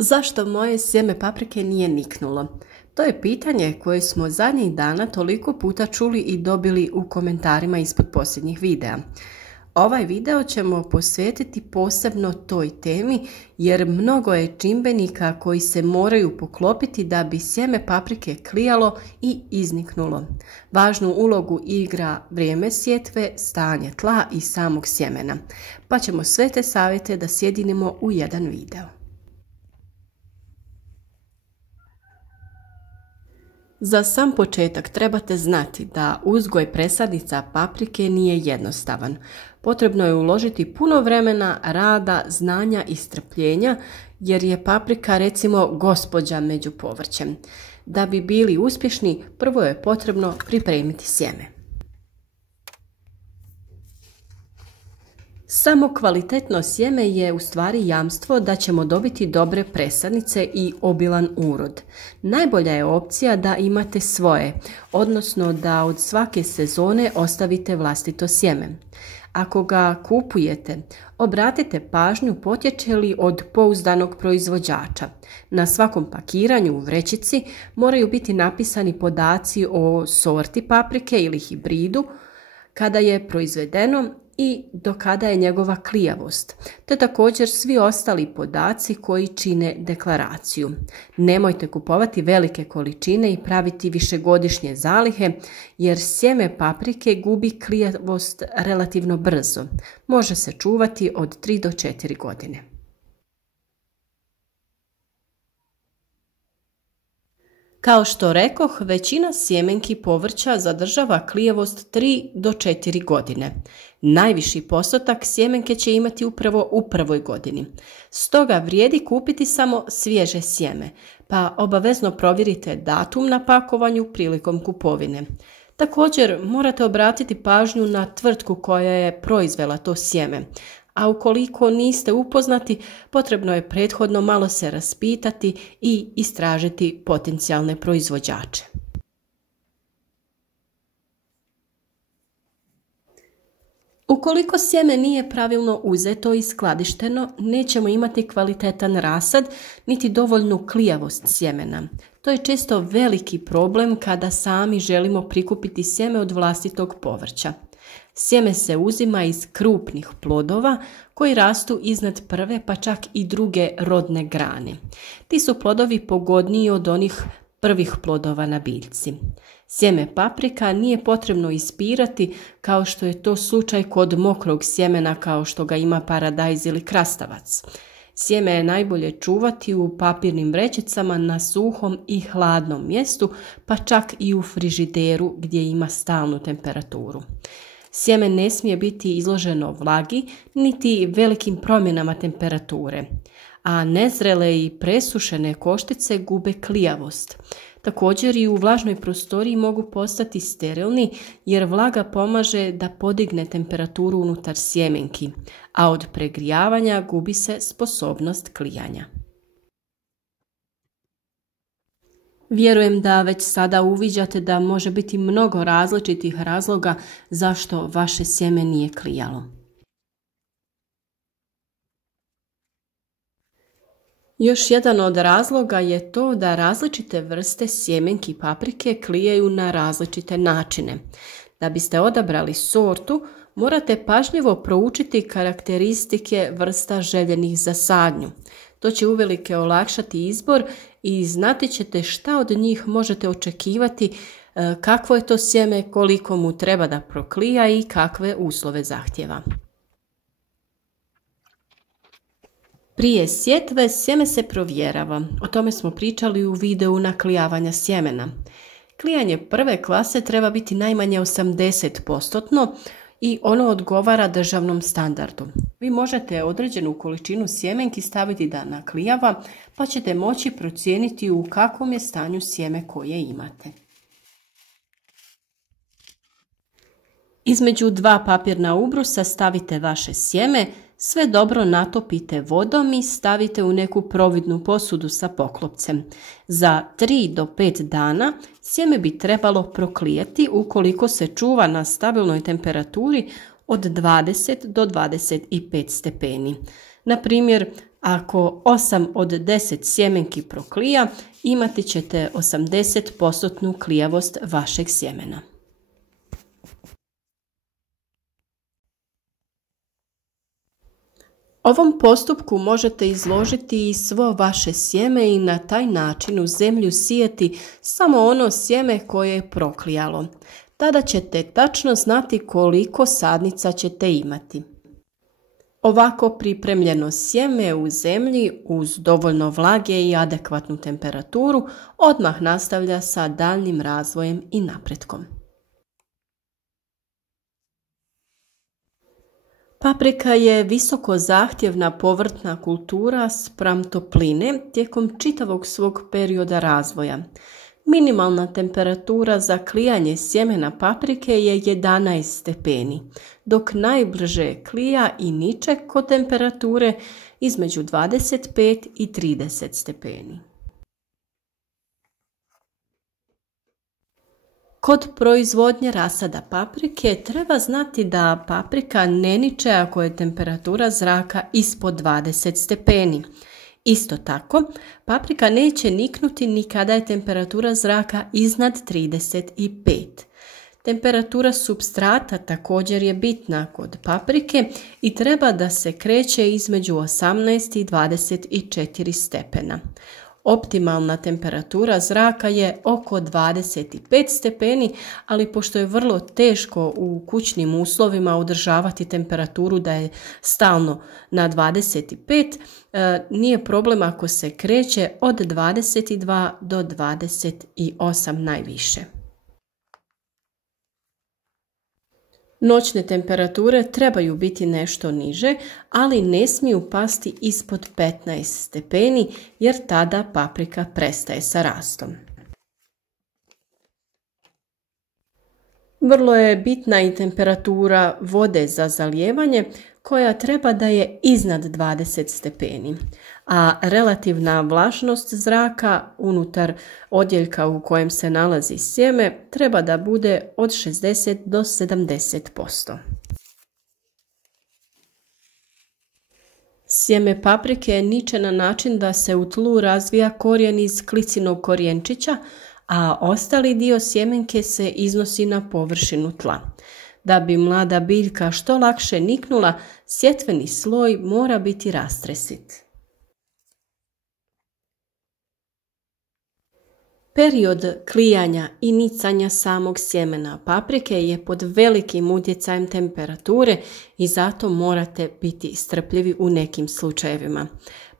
Zašto moje sjeme paprike nije niknulo? To je pitanje koje smo zadnjih dana toliko puta čuli i dobili u komentarima ispod posljednjih videa. Ovaj video ćemo posvetiti posebno toj temi jer mnogo je čimbenika koji se moraju poklopiti da bi sjeme paprike klijalo i izniknulo. Važnu ulogu igra vrijeme sjetve, stanje tla i samog sjemena. Pa ćemo sve te savjete da sjedinimo u jedan video. Za sam početak trebate znati da uzgoj presadnica paprike nije jednostavan. Potrebno je uložiti puno vremena, rada, znanja i strpljenja jer je paprika recimo gospođa među povrćem. Da bi bili uspješni, prvo je potrebno pripremiti sjeme. Samo kvalitetno sjeme je u stvari jamstvo da ćemo dobiti dobre presadnice i obilan urod. Najbolja je opcija da imate svoje, odnosno da od svake sezone ostavite vlastito sjeme. Ako ga kupujete, obratite pažnju potječe li od pouzdanog proizvođača. Na svakom pakiranju u vrećici moraju biti napisani podaci o sorti paprike ili hibridu, kada je proizvedeno i do kada je njegova klijavost, te također svi ostali podaci koji čine deklaraciju. Nemojte kupovati velike količine i praviti višegodišnje zalihe, jer sjeme paprike gubi klijavost relativno brzo. Može se čuvati od 3 do 4 godine. Kao što rekoh, većina sjemenki povrća zadržava klijavost 3 do 4 godine. Najviši postotak sjemenke će imati upravo u prvoj godini. Stoga vrijedi kupiti samo svježe sjeme, pa obavezno provjerite datum na pakovanju prilikom kupovine. Također morate obratiti pažnju na tvrtku koja je proizvela to sjeme. A ukoliko niste upoznati, potrebno je prethodno malo se raspitati i istražiti potencijalne proizvođače. Ukoliko sjeme nije pravilno uzeto i skladišteno, nećemo imati kvalitetan rasad niti dovoljnu klijavost sjemena. To je često veliki problem kada sami želimo prikupiti sjeme od vlastitog povrća. Sjeme se uzima iz krupnih plodova koji rastu iznad prve pa čak i druge rodne grane. Ti su plodovi pogodniji od onih prvih plodova na biljci. Sjeme paprika nije potrebno ispirati kao što je to slučaj kod mokrog sjemena kao što ga ima paradajz ili krastavac. Sjeme je najbolje čuvati u papirnim vrećicama na suhom i hladnom mjestu, pa čak i u frižideru gdje ima stalnu temperaturu. Sjeme ne smije biti izloženo vlagi niti velikim promjenama temperature, a nezrele i presušene koštice gube klijavost. Također i u vlažnoj prostoriji mogu postati sterilni jer vlaga pomaže da podigne temperaturu unutar sjemenki, a od pregrijavanja gubi se sposobnost klijanja. Vjerujem da već sada uviđate da može biti mnogo različitih razloga zašto vaše sjeme nije klijalo. Još jedan od razloga je to da različite vrste sjemenki paprike klijaju na različite načine. Da biste odabrali sortu, morate pažljivo proučiti karakteristike vrsta željenih za sadnju. To će uvelike olakšati izbor i znati ćete šta od njih možete očekivati, kakvo je to sjeme, koliko mu treba da proklija i kakve uslove zahtjeva. Prije sjetve sjeme se provjerava. O tome smo pričali u videu naklijavanja sjemena. Klijanje prve klase treba biti najmanje 80% i ono odgovara državnom standardu. Vi možete određenu količinu sjemenki staviti da naklijava, pa ćete moći procijeniti u kakvom je stanju sjeme koje imate. Između 2 papirna ubrusa stavite vaše sjeme, sve dobro natopite vodom i stavite u neku providnu posudu sa poklopcem. Za 3 do 5 dana sjeme bi trebalo proklijati ukoliko se čuva na stabilnoj temperaturi od 20 do 25 stepeni. Na primjer, Ako 8 od 10 sjemenki proklija, imati ćete 80% klijavost vašeg sjemena. Ovom postupku možete izložiti i svo vaše sjeme i na taj način u zemlju sijati samo ono sjeme koje je proklijalo. Tada ćete tačno znati koliko sadnica ćete imati. Ovako pripremljeno sjeme u zemlji uz dovoljno vlage i adekvatnu temperaturu odmah nastavlja sa daljnjim razvojem i napretkom. Paprika je visoko zahtjevna povrtna kultura spram topline tijekom čitavog svog perioda razvoja. Minimalna temperatura za klijanje sjemena paprike je 11 stepeni, dok najbrže klija i niče kod temperature između 25 i 30 stepeni. Kod proizvodnje rasada paprike treba znati da paprika ne niče ako je temperatura zraka ispod 20 stepeni. Isto tako, paprika neće niknuti ni kada je temperatura zraka iznad 35. Temperatura supstrata također je bitna kod paprike i treba da se kreće između 18 i 24 stepena. Optimalna temperatura zraka je oko 25 stepeni, ali pošto je vrlo teško u kućnim uslovima održavati temperaturu da je stalno na 25, nije problem ako se kreće od 22 do 28 najviše. Noćne temperature trebaju biti nešto niže, ali ne smiju pasti ispod 15 stepeni jer tada paprika prestaje sa rastom. Vrlo je bitna i temperatura vode za zalijevanje koja treba da je iznad 20 stepeni, a relativna vlažnost zraka unutar odjeljka u kojem se nalazi sjeme treba da bude od 60 do 70%. Sjeme paprike niče na način da se u tlu razvija korijen iz klicinog korijenčića, a ostali dio sjemenke se iznosi na površinu tla. Da bi mlada biljka što lakše niknula, sjetveni sloj mora biti rastresit. Period klijanja i nicanja samog sjemena paprike je pod velikim utjecajem temperature i zato morate biti strpljivi u nekim slučajevima.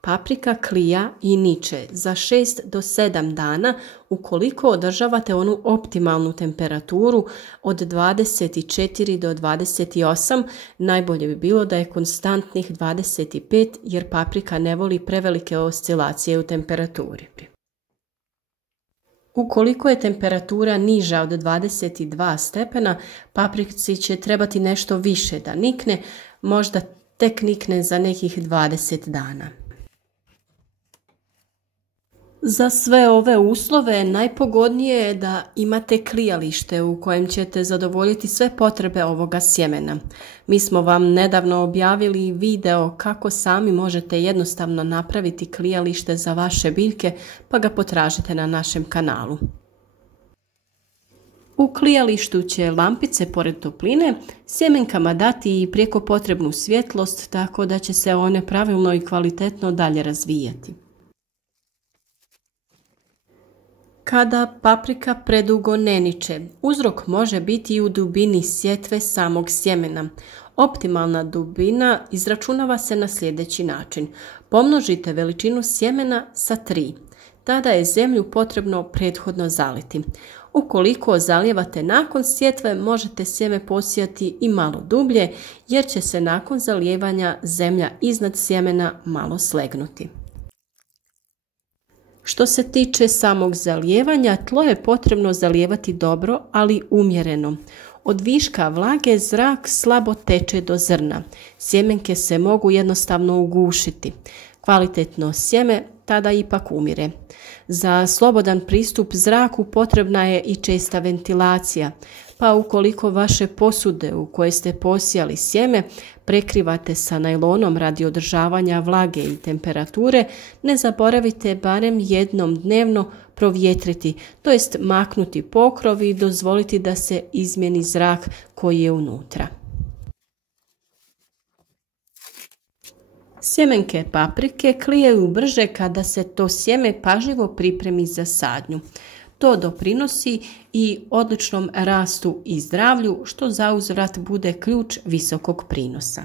Paprika klija i niče za 6 do 7 dana ukoliko održavate onu optimalnu temperaturu od 24 do 28, najbolje bi bilo da je konstantnih 25 jer paprika ne voli prevelike oscilacije u temperaturi. Ukoliko je temperatura niža od 22 stepena, paprici će trebati nešto više da nikne, možda tek nikne za nekih 20 dana. Za sve ove uslove najpogodnije je da imate klijalište u kojem ćete zadovoljiti sve potrebe ovoga sjemena. Mi smo vam nedavno objavili video kako sami možete jednostavno napraviti klijalište za vaše biljke, pa ga potražite na našem kanalu. U klijalištu će lampice pored topline sjemenkama dati i prijeko potrebnu svjetlost tako da će se one pravilno i kvalitetno dalje razvijati. Kada paprika predugo ne niče, uzrok može biti i u dubini sjetve samog sjemena. Optimalna dubina izračunava se na sljedeći način. Pomnožite veličinu sjemena sa 3. Tada je zemlju potrebno prethodno zaliti. Ukoliko zalijevate nakon sjetve, možete sjeme posijati i malo dublje, jer će se nakon zalijevanja zemlja iznad sjemena malo slegnuti. Što se tiče samog zalijevanja, tlo je potrebno zalijevati dobro, ali umjereno. Od viška vlage zrak slabo teče do zrna. Sjemenke se mogu jednostavno ugušiti. Kvalitetno sjeme tada ipak umire. Za slobodan pristup zraku potrebna je i česta ventilacija, pa ukoliko vaše posude u koje ste posijali sjeme prekrivate sa najlonom radi održavanja vlage i temperature, ne zaboravite barem jednom dnevno provjetriti, to jest maknuti pokrov i dozvoliti da se izmjeni zrak koji je unutra. Sjemenke paprike klijaju brže kada se to sjeme pažljivo pripremi za sadnju. To doprinosi i odličnom rastu i zdravlju, što zauzvrat bude ključ visokog prinosa.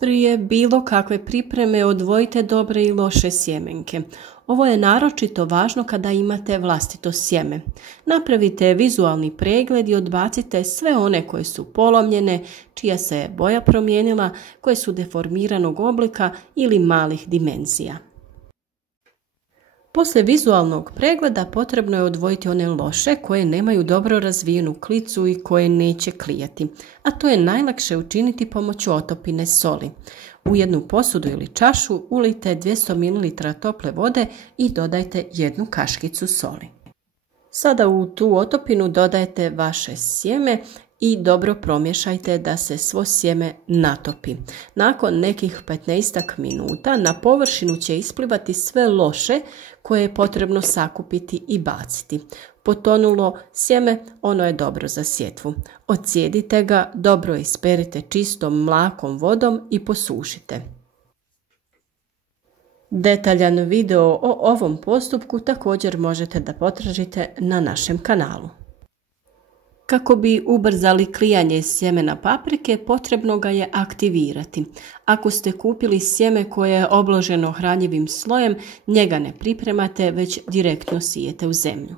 Prije bilo kakve pripreme odvojite dobre i loše sjemenke. Ovo je naročito važno kada imate vlastito sjeme. Napravite vizualni pregled i odbacite sve one koje su polomljene, čija se je boja promijenila, koje su deformiranog oblika ili malih dimenzija. Poslije vizualnog pregleda potrebno je odvojiti one loše koje nemaju dobro razvijenu klicu i koje neće klijati, a to je najlakše učiniti pomoću otopine soli. U jednu posudu ili čašu ulijte 200 ml tople vode i dodajte jednu kaškicu soli. Sada u tu otopinu dodajte vaše sjeme i dobro promješajte da se svo sjeme natopi. Nakon nekih 15 minuta na površinu će isplivati sve loše koje je potrebno sakupiti i baciti. Potonulo sjeme, ono je dobro za sjetvu. Odsjedite ga, dobro isperite čistom mlakom vodom i posušite. Detaljan video o ovom postupku također možete da potražite na našem kanalu. Kako bi ubrzali klijanje sjemena paprike, potrebno ga je aktivirati. Ako ste kupili sjeme koje je obloženo hranjivim slojem, njega ne pripremate, već direktno sijete u zemlju.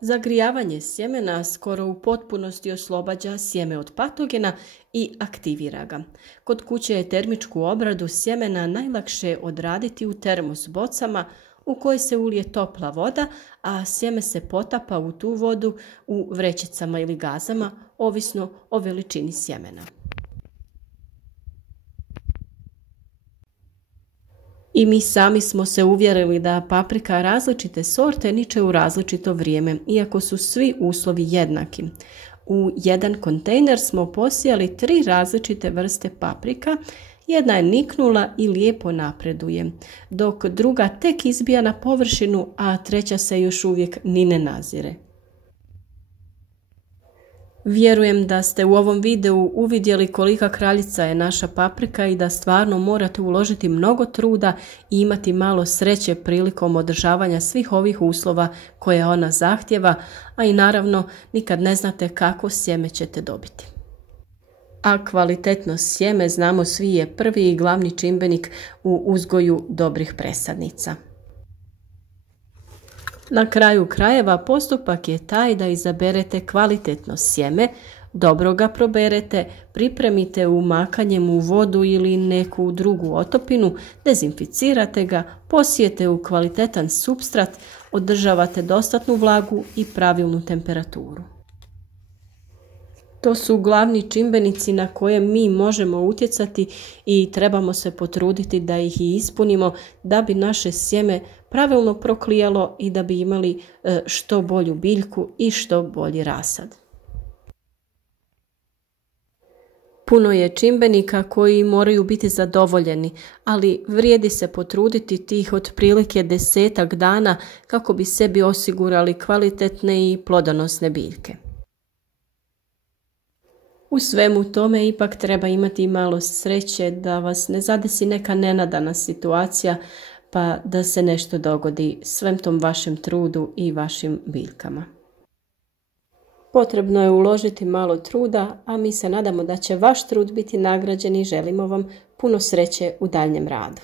Zagrijavanje sjemena skoro u potpunosti oslobađa sjeme od patogena i aktivira ga. Kod kuće je termičku obradu sjemena najlakše odraditi u termos bocama u kojoj se ulije topla voda, a sjeme se potapa u tu vodu u vrećicama ili gazama, ovisno o veličini sjemena. I mi sami smo se uvjerili da paprika različite sorte niče u različito vrijeme, iako su svi uslovi jednaki. U jedan kontejner smo posijali 3 različite vrste paprika. Jedna je niknula i lijepo napreduje, dok druga tek izbija na površinu, a treća se još uvijek ni ne nazire. Vjerujem da ste u ovom videu uvidjeli kolika kraljica je naša paprika i da stvarno morate uložiti mnogo truda i imati malo sreće prilikom održavanja svih ovih uslova koje ona zahtjeva, a i naravno nikad ne znate kako sjeme ćete dobiti. A kvalitetno sjeme, znamo svi, je prvi i glavni čimbenik u uzgoju dobrih presadnica. Na kraju krajeva postupak je taj da izaberete kvalitetno sjeme, dobro ga proberete, pripremite umakanjem u vodu ili neku drugu otopinu, dezinficirate ga, posijete u kvalitetan supstrat, održavate dostatnu vlagu i pravilnu temperaturu. To su glavni čimbenici na koje mi možemo utjecati i trebamo se potruditi da ih i ispunimo da bi naše sjeme pravilno proklijalo i da bi imali što bolju biljku i što bolji rasad. Puno je čimbenika koji moraju biti zadovoljeni, ali vrijedi se potruditi tih otprilike 10-ak dana kako bi sebi osigurali kvalitetne i plodonosne biljke. U svemu tome ipak treba imati malo sreće da vas ne zadesi neka nenadana situacija pa da se nešto dogodi svem tom vašem trudu i vašim biljkama. Potrebno je uložiti malo truda, a mi se nadamo da će vaš trud biti nagrađen i želimo vam puno sreće u daljnjem radu.